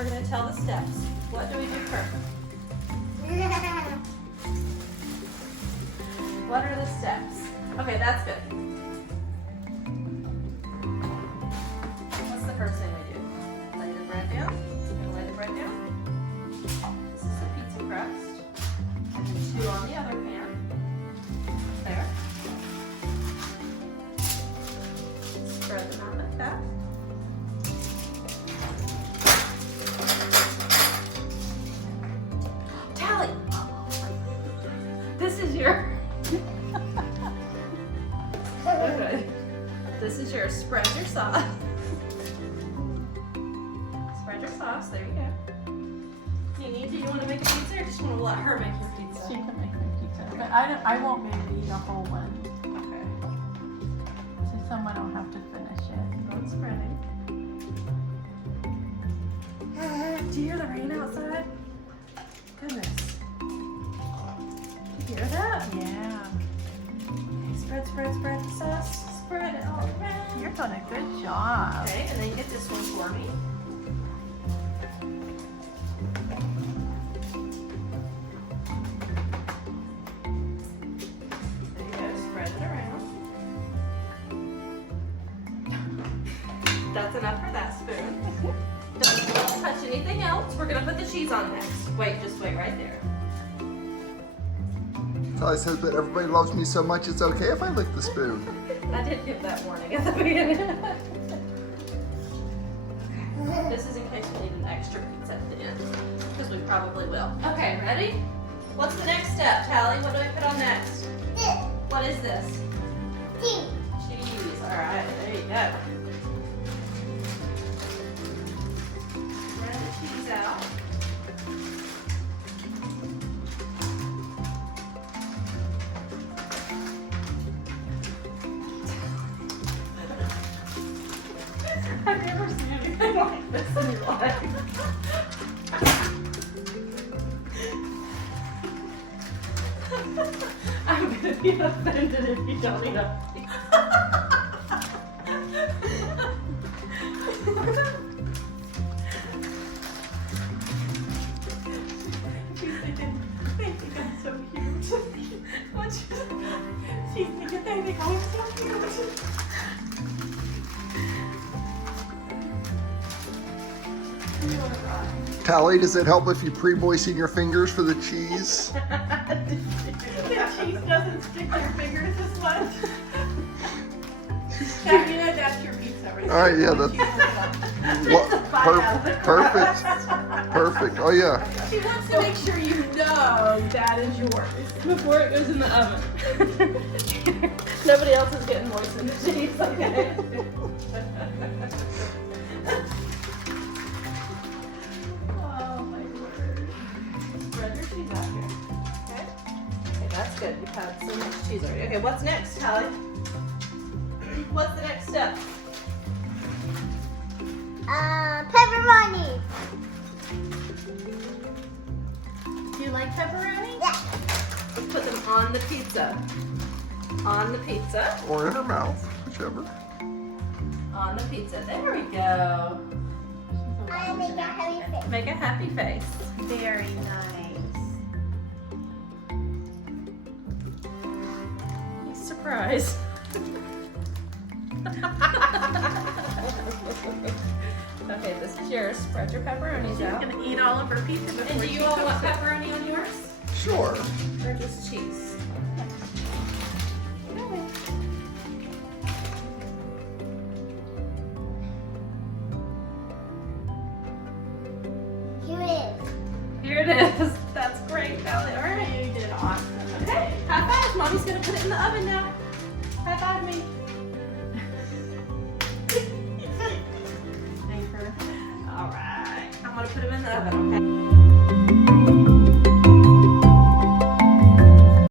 we're going to tell the steps. What do we do first? What are the steps? Okay, that's good. What's the first thing we do? Lay the bread down. We're going to lay the bread down. This is the pizza crust. And then 2 on the other pan. There. Spread them out like that. Talie! This is your... Okay. This is your spread your sauce. Spread your sauce, there you go. Do you want to make a pizza or just want to let her make your pizza? She can make my pizza, but I won't be able to eat a whole one. Okay. So someone will have to finish it. Don't spread it. Do you hear the rain outside? Goodness. You hear that? Yeah. Okay, spread the sauce. Spread it all around. You're doing a good job. Okay, and then you get this one for me. There you go, spread it around. That's enough for that spoon. Don't touch anything else. We're gonna put the cheese on next. Wait, just wait right there. Talie says, but everybody loves me so much, it's okay if I lick the spoon. I did give that warning at the beginning. This is in case we need an extra pizza at the end, because we probably will. Okay, ready? What's the next step, Talie? What do I put on next? This. What is this? Cheese. Cheese. All right, there you go. Spread the cheese out. I've never seen anything like this in your life. I'm gonna be offended if you don't eat a She's thinking, they think I'm so cute. She's thinking, they think I'm so cute. Talie, does it help if you pre-moisten your fingers for the cheese? The cheese doesn't stick to your fingers as much. Dad, you know that's your pizza right All right, yeah, there. perfect. Perfect. Oh yeah. She wants to make sure you know that is yours before it goes in the oven. Nobody else is getting moistened the cheese, okay? Oh my word. Spread your cheese out here. Okay? Okay, that's good. You've had so much cheese already. Okay, what's next, Talie? What's the next step? Pepperoni. Do you like pepperoni? Yeah. Let's put them on the pizza. On the pizza. Or in her mouth, whichever. On the pizza. There we go. I make a happy face. Make a happy face. Very nice. Surprise. Okay, this is yours. Spread your pepperonis She's out. gonna eat all of her pizza before And do she you all want cooks it. pepperoni on yours? Sure. Or just cheese? Here it is. Here it is. That's great, Talie. All right. You did awesome. Okay, high five. Mommy's gonna put it in the oven now.